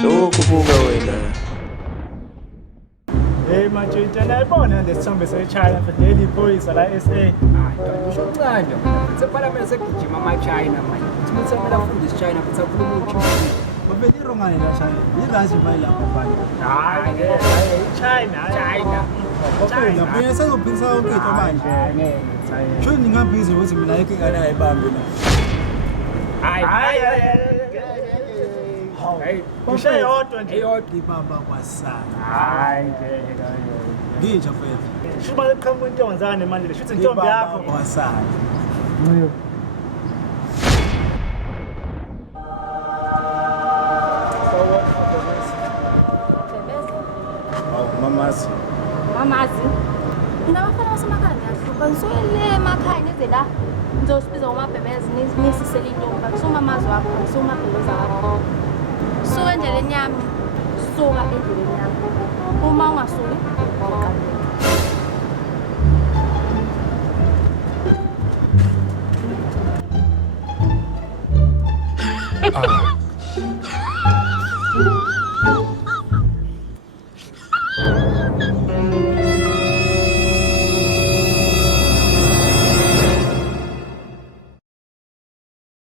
Lokubuka wena. Hey manje ngiyayibona le sithombe se-China for Daily Boys la SA. Kusho uncane separlamente segijima ama-China manje kuthi umuntu afunda isi-China futhi akhuluma uChinese. Bavele irongane la China. Yirazi bayilapha bani. Hayi China. China. Mina sengiphikisa ukhetho manje. Sho ningabhizi ukuthi mina yike ngane ayibambe na. Hayi. Kusho yodwa nje. Eyodwa Ibamba kwasana. hayi Nginja mfethu. Shuba leqhamuka intombazane manje le shuthi intombi yakho kwasana. Mamazi. Mamazi. Ngabafana basemakhaya ngiyahlupa ngisuke le emakhaya ngize la ngizosibiza umabhebezi nisisele intombi kusomamazi wakho kusomabhebezi wakho. Suka endleleni yami. Suka endleleni yami. Uma ungasuki uqabeka.